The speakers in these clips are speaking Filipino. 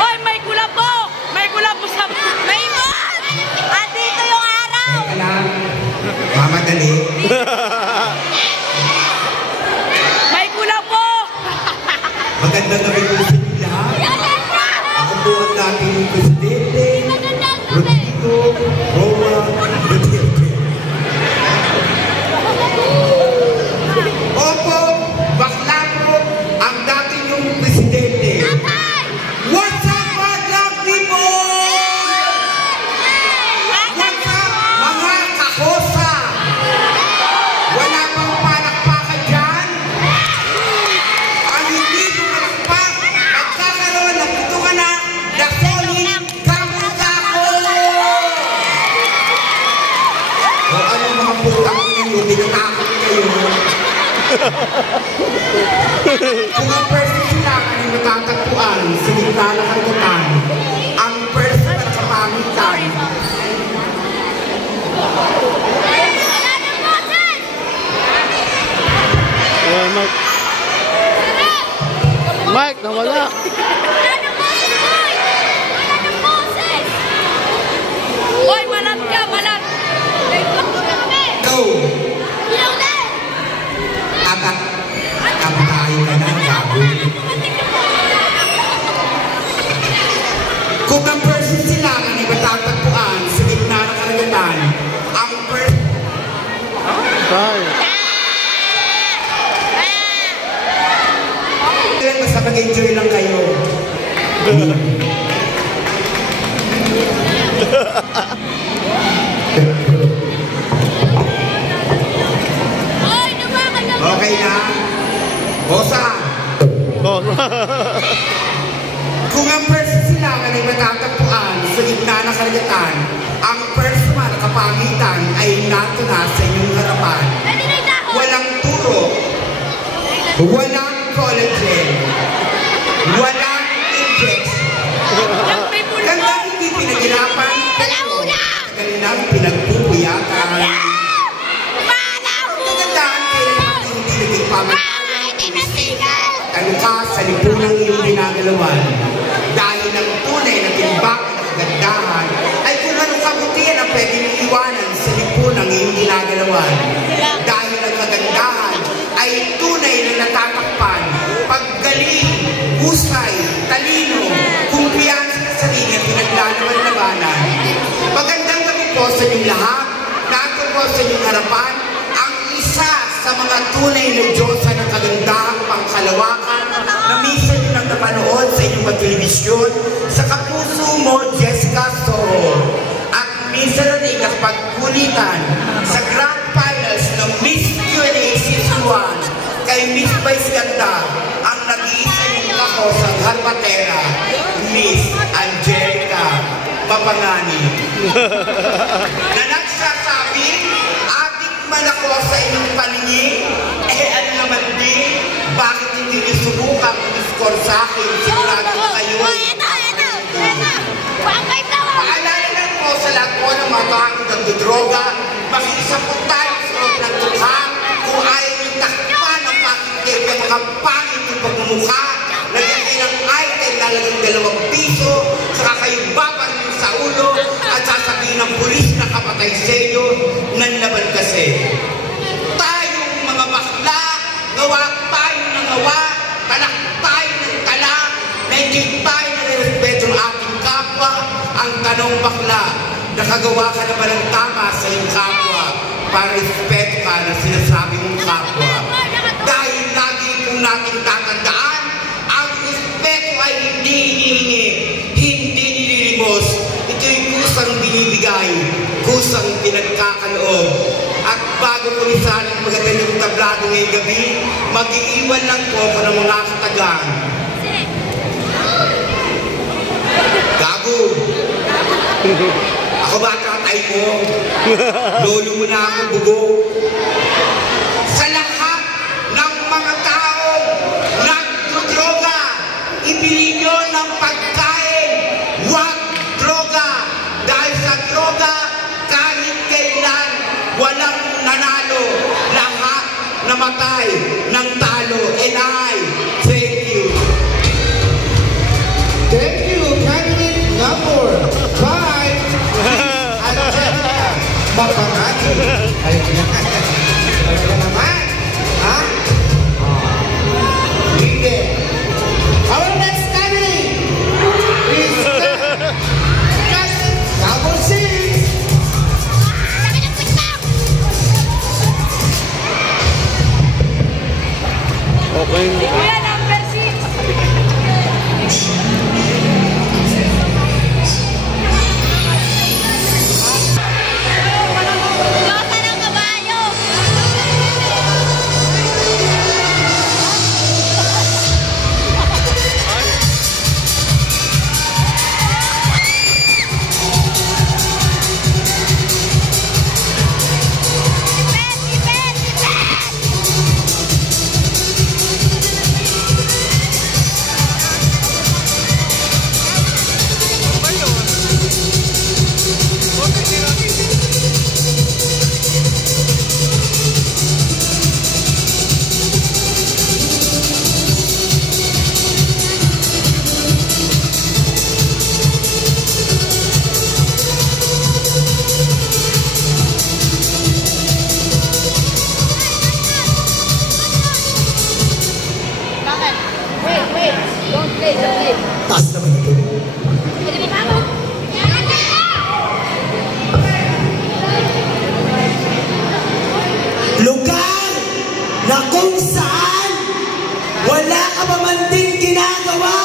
Oy, may gula po! May gula po sa... May moon! Andito yung araw! Teka lang. Mamadali. May gula po! Magandang gabi po sa inyo lahat. Ako po ang dating presidente, Rodrigo Roa Duterte. Opo, bakla po ang dating yung presidente. What's up, bakla people? What's up, mga kahosa? Wala bang palakpakan dyan? Ang hindi ko palakpak, magkakaroon ng ito ka na solid kamukako! O ano mga putang ninyo, tinatakot kayo. Kung ang person sila ay matatagpuan sa gitna ng kagutang, ang person na nakapangitan. Mike, nawala. Oy, malat ka, malat! Go! Atak! Kapatayin ka na, gago. Kung ang person sila ay matatagpuan sa gitna ng karagatan, ang person... Bye. Basta mag-enjoy lang kayo. Okay na? Bosa! Kung ang person sila ay matatagpuan sa gitna ng karagatan, ang person na kapangitan ay nato na sa inyong harapan. Walang turo, walang collagen, walang injection. Gandang hindi pinaghirapan, pero kanilang pinagpupuyatan. Magandaan kayo naman hindi naging pamatawan, ano ka sa lipunang iyong ginagalawan. Dahil ang tunay na timbak na kagandahan ay kung anong kabutihan ang pwedeng iwanan sa lipunang iyong ginagalawan. Dahil ang kagandahan ay tunay na natatakpan, paggaling, husay, talino, kumpiyansa sa sarili at pinaglalaban-labanan. Magandang gabi po sa inyong lahat, nato po sa inyong harapan, ang isa sa mga tunay na Diyosa ng kagandahang pangkalawakan na minsan nyo nang napanood sa inyong telebisyon sa kapuso mo, Jessica Soho. At minsan rin nakapagkulitan sa Grand Finals ng Miss Q&A Season 1 kay Miss Vice Ganda, ang nag-iisa yung ako sa Harpatera, Miss Angelica Papangani. Na nagsasabing, adik man ako sa inyong paningin, ano naman din, bakit hindi niyo subukang mag-score sa akin? Sigurado ko kayo. Paalala lang po sa lahat po ng mga tanging nagdodroga, mag-isa po tayo sa loob ng tukha kung ayaw yung takpan ng pakikip ng mga pangit yung pagmumukha, lagyan ng item lalagang 2 piso, saka kayo babaril sa ulo at sasabihin ng pulis na kapatay sa inyo, nanlaban kasi. Tayong mga bakla, gawa tayo ng gawa, talak tayo ng talak, na hindi tayo nare-respeto ng ating kapwa. Ang tanong bakla, nakagawa ka na ba ng tama sa iyong kapwa para respeto ka na sinasabi mong kapwa? Dahil lagi kong nating tatandaan, ang respeto ay hindi hinihingi, hindi nililimos. Ito'y kusang binibigay, kusang pinagkakaloob. At bago ko isaling magandang tablado ngayong gabi, mag-iiwan lang po ako ng mga katagang. Gago! Ako ba tatay mo? Lolo mo na ako, bugo. Sa lahat ng mga taong nagdodroga, ibili nyo ng pagkain, huwag droga. Dahil sa droga, kahit kailan, walang nanalo. Lahat namatay ng talo. And I thank you. 4, 5, 6, at 7. Mapanati. Ayun na. Talaga naman. Ha? Hindi. Our next family is Double Six. Okay. Kuya, number 6. Diyosa ng kabayo! Ipet! Ipet! Ipet! Bakit? Wait, wait. Don't play, don't play. Taas naman ito. Pwede mo ako? Lugar na kung saan wala ka pa man din ginagawa.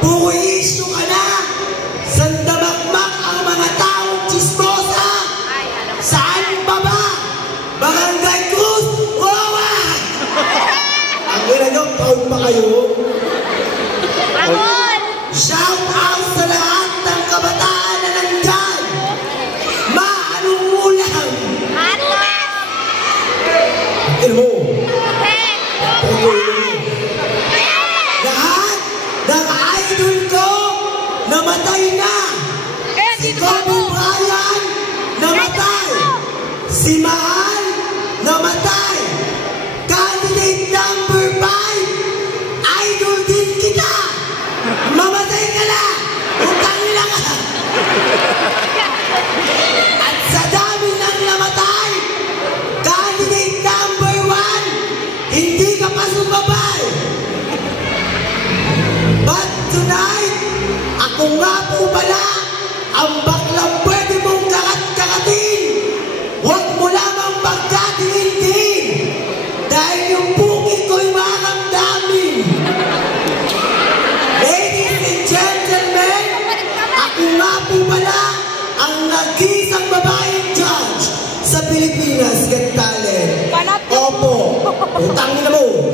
Puro issue ka na. Sandamakmak ang mga taong chismosa. Saan pa ba? Barangay Cruz, Wawa! Ang ina nyo, proud pa kayo. Amon! Shout out sa lahat ng kabataan na nandyan. Maanong mulang. Atlas! Tignan mo. Pet! Lahat ng idol ko namatay na. Eh, Si dito pa Kobe ako. Bryant namatay. Si Mahal namatay. Candidate number 5, idol din kita. Mamatay ka na. Utang nila ka. At sa dami ng namatay, candidate number 1, hindi ka pa sumabay. But tonight, ako nga po pala ang baklang pwede mong kakat-kakatin. Huwag mo lamang pagkatingin-tingin dahil yung bukid ko'y makamdamin. Ladies and gentlemen, ako nga po pala ang nag-iisang babaeng judge sa Pilipinas Got Talent. Opo, utang nila mo.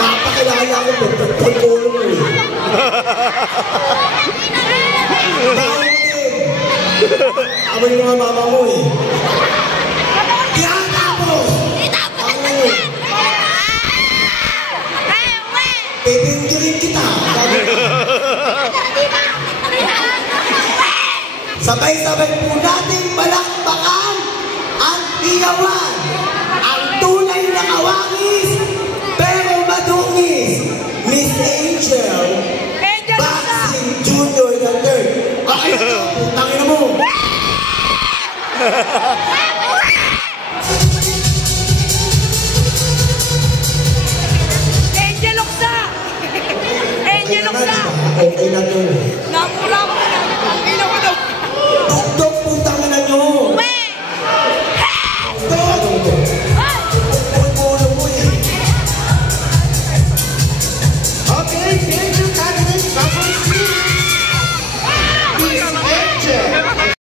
Papakilala ko po, pagpagpolo mo eh. Dahil din, amoy mga mama mo eh. Kaya tapos, ako, pipindirin kita. Sabay-sabay po natin palakpakan at iyawan ang tunay na kawangis pero madungis, Miss Angel Angel Baxing Junior III. Okay na to, putangin mo.